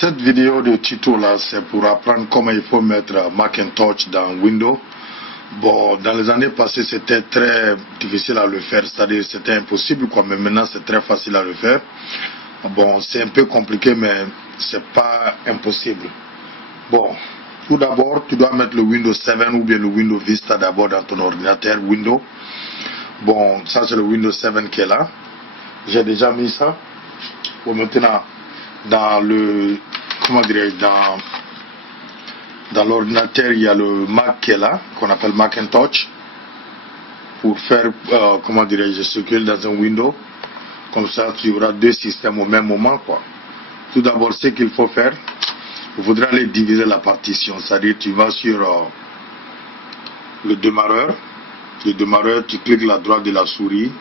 Cette vidéo de tuto là, c'est pour apprendre comment il faut mettre Macintosh dans Windows. Bon, dans les années passées, c'était très difficile à le faire, c'est-à-dire c'était impossible quoi, mais maintenant c'est très facile à le faire. Bon, c'est un peu compliqué, mais c'est pas impossible. Bon, tout d'abord, tu dois mettre le Windows 7 ou bien le Windows Vista d'abord dans ton ordinateur Windows. Bon, ça c'est le Windows 7 qui est là. J'ai déjà mis ça. Bon, maintenant, dans le, comment dirais-je, dans l'ordinateur, il y a le Mac qui est là, qu'on appelle Macintosh, pour faire, comment dirais-je, circuler dans un Windows. Comme ça, tu auras deux systèmes au même moment, quoi. Tout d'abord, ce qu'il faut faire, il faudra aller diviser la partition. C'est-à-dire, tu vas sur le démarreur. Le démarreur, tu cliques la droite de la souris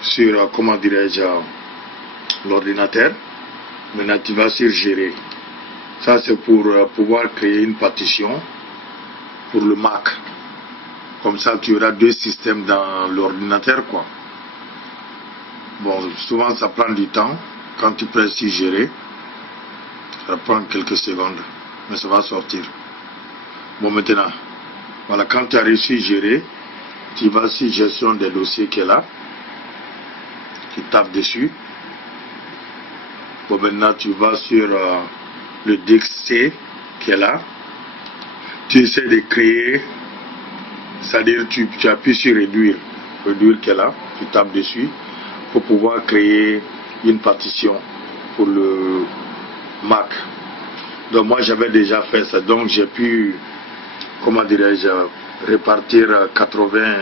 sur, comment dirais-je, l'ordinateur. Maintenant, tu vas sur gérer. Ça, c'est pour pouvoir créer une partition pour le Mac. Comme ça, tu auras deux systèmes dans l'ordinateur, quoi. Bon, souvent, ça prend du temps. Quand tu presses sur gérer, ça prend quelques secondes. Mais ça va sortir. Bon, maintenant, voilà, quand tu as réussi gérer, tu vas sur gestion des dossiers qui est là. Tu tapes dessus. Bon, maintenant, tu vas sur le DXC qui est là. Tu essaies de créer, c'est-à-dire tu appuies sur réduire. Réduire qui est là. Tu tapes dessus pour pouvoir créer une partition pour le Mac. Donc, moi, j'avais déjà fait ça. Donc, j'ai pu, comment dirais-je, répartir 80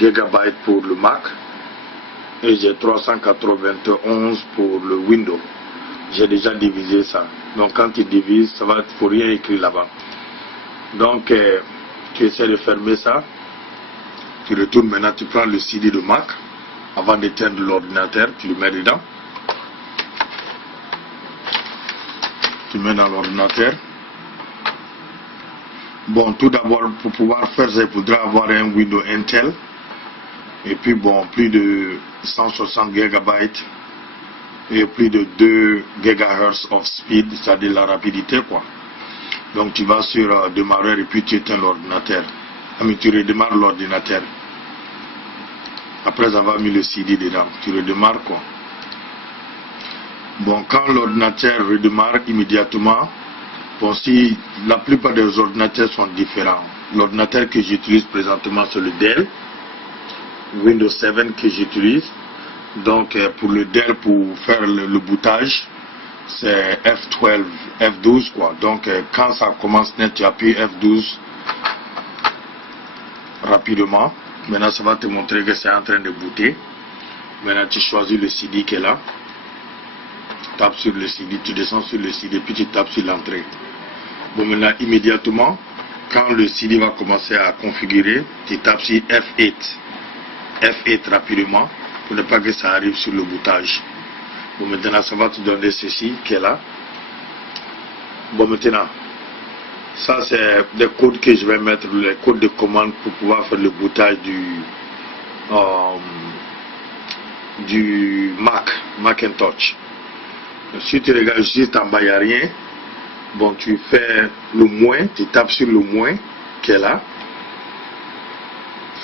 GB pour le Mac. Et j'ai 391 pour le Windows. J'ai déjà divisé ça. Donc quand tu divises, ça va, il ne faut rien écrire là-bas. Donc tu essaies de fermer ça. Tu retournes maintenant, tu prends le CD de Mac. Avant d'éteindre l'ordinateur, tu le mets dedans. Tu mets dans l'ordinateur. Bon, tout d'abord, pour pouvoir faire ça, il faudra avoir un Windows Intel. Et puis bon, plus de 160 GB et plus de 2 GHz of speed, c'est-à-dire la rapidité, quoi. Donc tu vas sur démarreur et puis tu éteins l'ordinateur. Tu redémarres l'ordinateur. Après avoir mis le CD dedans, tu redémarres, quoi. Bon, quand l'ordinateur redémarre immédiatement, bon, si la plupart des ordinateurs sont différents. L'ordinateur que j'utilise présentement, c'est le Dell Windows 7 que j'utilise. Donc pour le Dell, pour faire le bootage, c'est F12, F12 quoi. Donc quand ça commence net, tu appuies F12 rapidement. Maintenant ça va te montrer que c'est en train de booter. Maintenant tu choisis le CD qui est là. Tu tapes sur le CD, tu descends sur le CD, puis tu tapes sur l'entrée. Bon, maintenant immédiatement, quand le CD va commencer à configurer, tu tapes sur F8. F8 rapidement pour ne pas que ça arrive sur le bootage. Bon, maintenant ça va te donner ceci qui est là. Bon, maintenant ça c'est des codes que je vais mettre, les codes de commande pour pouvoir faire le bootage du Macintosh. Si tu regardes juste en bas, il n'y a rien. Bon, tu fais le moins, tu tapes sur le moins qui est là.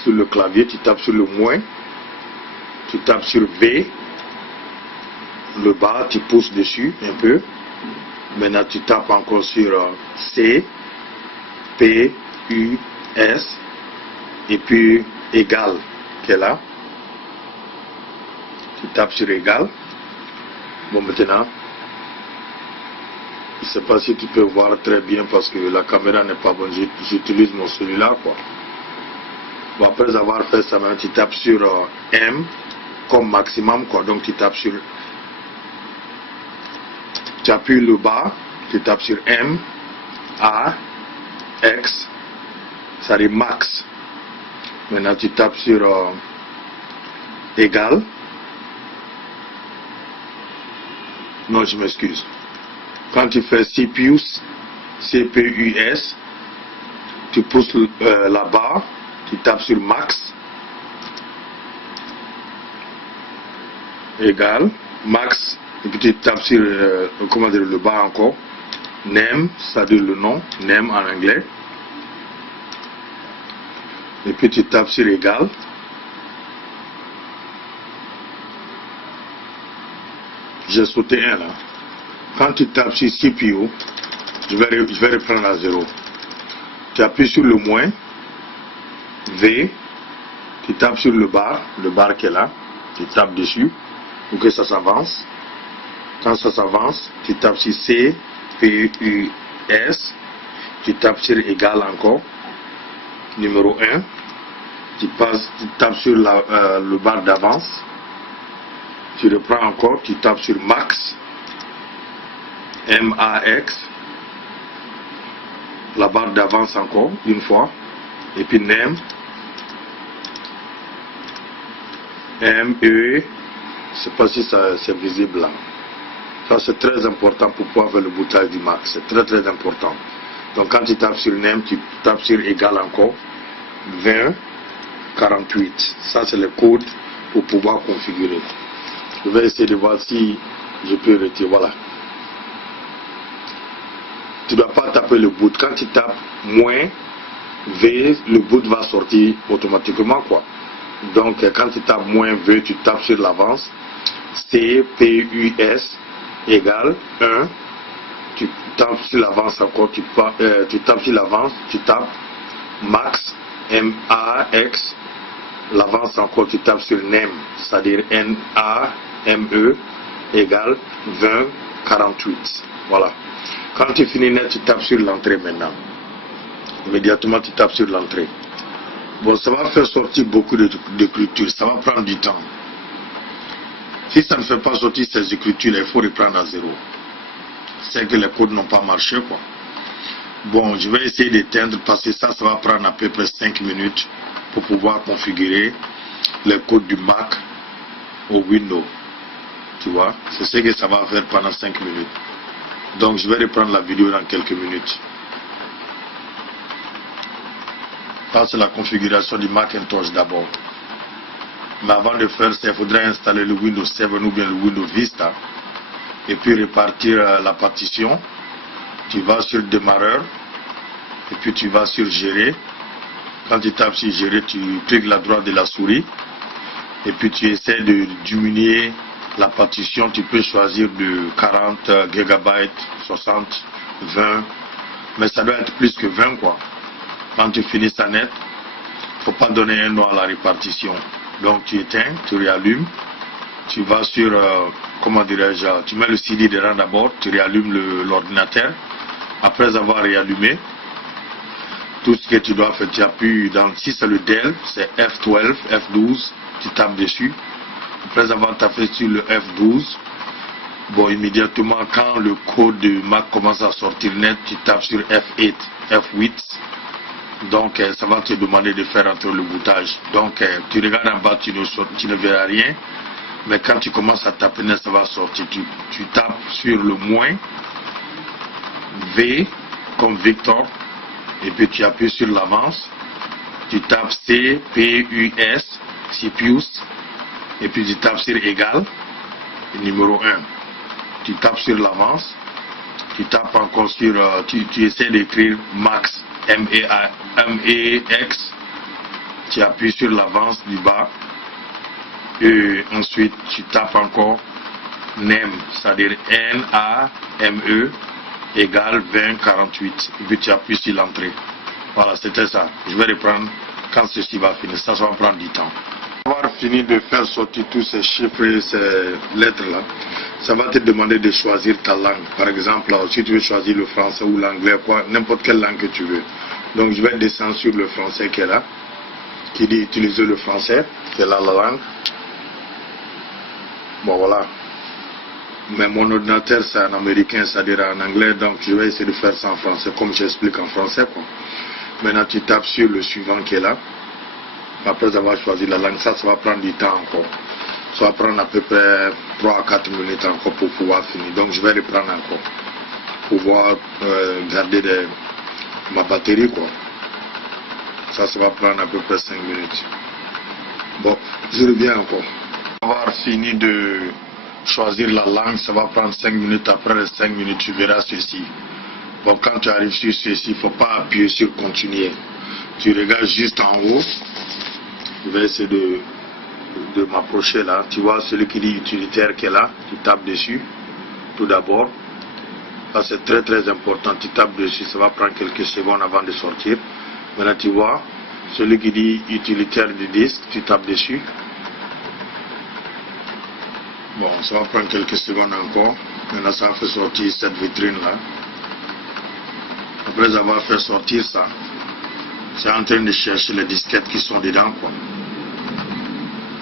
Sur le clavier, tu tapes sur le moins, tu tapes sur V, le bas, tu pousses dessus un peu. Maintenant, tu tapes encore sur C, P, U, S, et puis égal, qui est là. Tu tapes sur égal. Bon, maintenant, je ne sais pas si tu peux voir très bien parce que la caméra n'est pas bonne. J'utilise mon celui-là, quoi. Bon, après avoir fait ça, tu tapes sur M comme maximum, quoi. Donc tu tapes sur, tu appuies le bas, tu tapes sur M, A, X, ça dit max. Maintenant tu tapes sur égal. Non, je m'excuse. Quand tu fais CPUs, CPUS, tu pousses la barre. Tu tapes sur max égal max Et puis tu tapes sur comment dire, le bas encore. Name, c'est-à-dire le nom, name en anglais. Et puis tu tapes sur égal. J'ai sauté un là. Quand tu tapes sur CPU, je vais reprendre à 0. Tu appuies sur le moins, V, tu tapes sur le bar qui est là, tu tapes dessus pour que ça s'avance. Quand ça s'avance, tu tapes sur C, P, U, S, tu tapes sur égal encore, numéro 1, tu tapes sur le bar d'avance, tu reprends encore, tu tapes sur max, MAX, la barre d'avance encore une fois, et puis name, ME, je ne sais pas si c'est visible là. Ça c'est très important pour pouvoir faire le boutage du max, c'est très très important. Donc quand tu tapes sur name, tu tapes sur égal encore, 20, 48. Ça c'est le code pour pouvoir configurer. Je vais essayer de voir si je peux retirer, voilà. Tu ne dois pas taper le boot. Quand tu tapes moins V, le boot va sortir automatiquement quoi. Donc quand tu tapes moins V, tu tapes sur l'avance. C, P, U, S égale 1. Tu tapes sur l'avance encore, tu tapes sur l'avance, tu tapes max, M-A-X. L'avance encore, tu tapes sur name, c'est-à-dire N-A-M-E égale 20, 48. Voilà. Quand tu finis net, tu tapes sur l'entrée maintenant. Immédiatement, tu tapes sur l'entrée. Bon, ça va faire sortir beaucoup d'écritures. Ça va prendre du temps. Si ça ne fait pas sortir ces écritures, il faut reprendre à 0. C'est que les codes n'ont pas marché, quoi. Bon, je vais essayer d'éteindre parce que ça va prendre à peu près 5 minutes pour pouvoir configurer les codes du Mac au Windows. Tu vois, c'est ce que ça va faire pendant 5 minutes. Donc je vais reprendre la vidéo dans quelques minutes. Ça c'est la configuration du Macintosh d'abord. Mais avant de faire ça, il faudrait installer le Windows 7 ou bien le Windows Vista. Et puis répartir la partition. Tu vas sur démarreur. Et puis tu vas sur gérer. Quand tu tapes sur gérer, tu cliques la droite de la souris. Et puis tu essaies de diminuer la partition. Tu peux choisir de 40 GB, 60, 20. Mais ça doit être plus que 20 quoi. Quand tu finis ça net, il ne faut pas donner un nom à la répartition. Donc tu éteins, tu réallumes. Tu vas sur, comment dirais-je, tu mets le CD dedans d'abord, tu réallumes l'ordinateur. Après avoir réallumé, tout ce que tu dois faire, tu appuies dans, si c'est le Dell, c'est F12, F12, tu tapes dessus. Après avoir tapé sur le F12, bon, immédiatement, quand le code de Mac commence à sortir net, tu tapes sur F8, F8. Donc, ça va te demander de faire entrer le boutage. Donc, tu regardes en bas, tu ne verras rien. Mais quand tu commences à taper net, ça va sortir. Tu tapes sur le moins, V, comme Victor. Et puis, tu appuies sur l'avance. Tu tapes C, P, U, S, CPUs. Et puis, tu tapes sur égal, numéro 1. Tu tapes sur l'avance. Tu tapes encore sur, tu essaies d'écrire max, M-E-X. Tu appuies sur l'avance du bas. Et ensuite, tu tapes encore name, c'est-à-dire N-A-M-E égale 2048. Et puis tu appuies sur l'entrée. Voilà, c'était ça. Je vais reprendre quand ceci va finir. Ça va prendre du temps. Avoir fini de faire sortir tous ces chiffres et ces lettres-là, ça va te demander de choisir ta langue. Par exemple, si tu veux choisir le français ou l'anglais, n'importe quelle langue que tu veux. Donc je vais descendre sur le français qui est là, qui dit utiliser le français, qui est là la langue. Bon voilà. Mais mon ordinateur c'est en américain, c'est-à-dire en anglais, donc je vais essayer de faire ça en français, comme j'explique en français, quoi. Maintenant tu tapes sur le suivant qui est là. Après avoir choisi la langue, ça va prendre du temps encore. Ça va prendre à peu près 3 à 4 minutes encore pour pouvoir finir. Donc je vais reprendre encore. Pour pouvoir garder ma batterie, quoi. Ça va prendre à peu près 5 minutes. Bon, je reviens encore. Avoir fini de choisir la langue, ça va prendre 5 minutes. Après les 5 minutes, tu verras ceci. Bon, quand tu arrives sur ceci, il ne faut pas appuyer sur continuer. Tu regardes juste en haut. Je vais essayer de m'approcher là. Tu vois celui qui dit utilitaire qui est là. Tu tapes dessus. Tout d'abord. Ça c'est très très important. Tu tapes dessus. Ça va prendre quelques secondes avant de sortir. Maintenant tu vois celui qui dit utilitaire du disque. Tu tapes dessus. Bon, ça va prendre quelques secondes encore. Maintenant ça fait sortir cette vitrine là. Après avoir fait sortir ça, c'est en train de chercher les disquettes qui sont dedans quoi.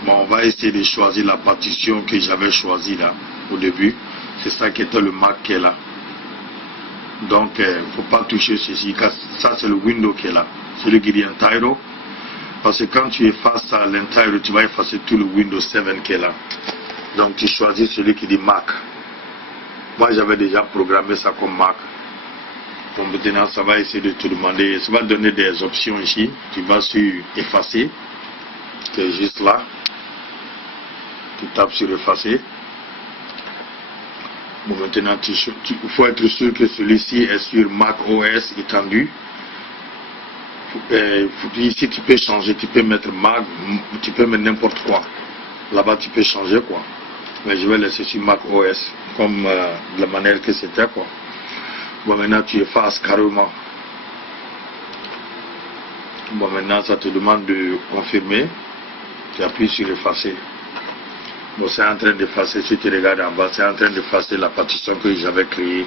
Bon, on va essayer de choisir la partition que j'avais choisie là au début. C'est ça qui était le Mac qui est là. Donc il ne faut pas toucher ceci. Ça c'est le window qui est là. Celui qui dit Entire. Parce que quand tu effaces ça, l'Entire, tu vas effacer tout le Windows 7 qui est là. Donc tu choisis celui qui dit Mac. Moi j'avais déjà programmé ça comme Mac. Bon, maintenant ça va essayer de te demander, ça va donner des options ici. Tu vas sur effacer, qui est juste là. Tu tapes sur effacer. Bon, maintenant il faut être sûr que celui-ci est sur Mac OS étendu. Ici tu peux changer, tu peux mettre Mac, tu peux mettre n'importe quoi. Là-bas tu peux changer quoi. Mais je vais laisser sur Mac OS comme de la manière que c'était quoi. Bon, maintenant tu effaces carrément. Bon, maintenant ça te demande de confirmer. Tu appuies sur effacer. Bon, c'est en train d'effacer. Si tu regardes en bas, c'est en train d'effacer la partition que j'avais créée.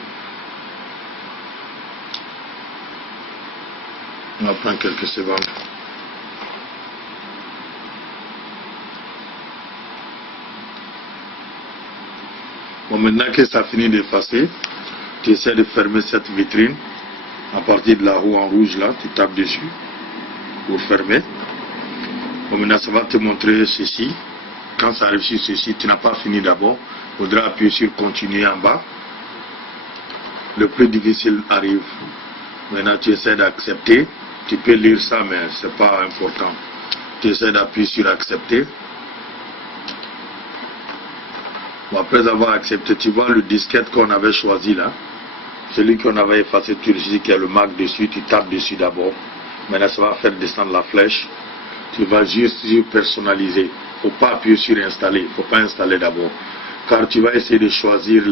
On va prendre quelques secondes. Bon, maintenant que ça finit d'effacer, tu essaies de fermer cette vitrine. À partir de la roue en rouge là, tu tapes dessus pour fermer. Bon, maintenant ça va te montrer ceci. Quand ça arrive sur ceci, tu n'as pas fini d'abord. Il faudra appuyer sur continuer en bas. Le plus difficile arrive. Maintenant tu essaies d'accepter. Tu peux lire ça mais ce n'est pas important. Tu essaies d'appuyer sur accepter. Bon, après avoir accepté, tu vois le disquette qu'on avait choisi là. Celui qu'on avait effacé tout ici, qui a le Mac dessus, tu tapes dessus d'abord. Maintenant, ça va faire descendre la flèche. Tu vas juste personnaliser. Il ne faut pas appuyer sur installer. Il ne faut pas installer d'abord. Car tu vas essayer de choisir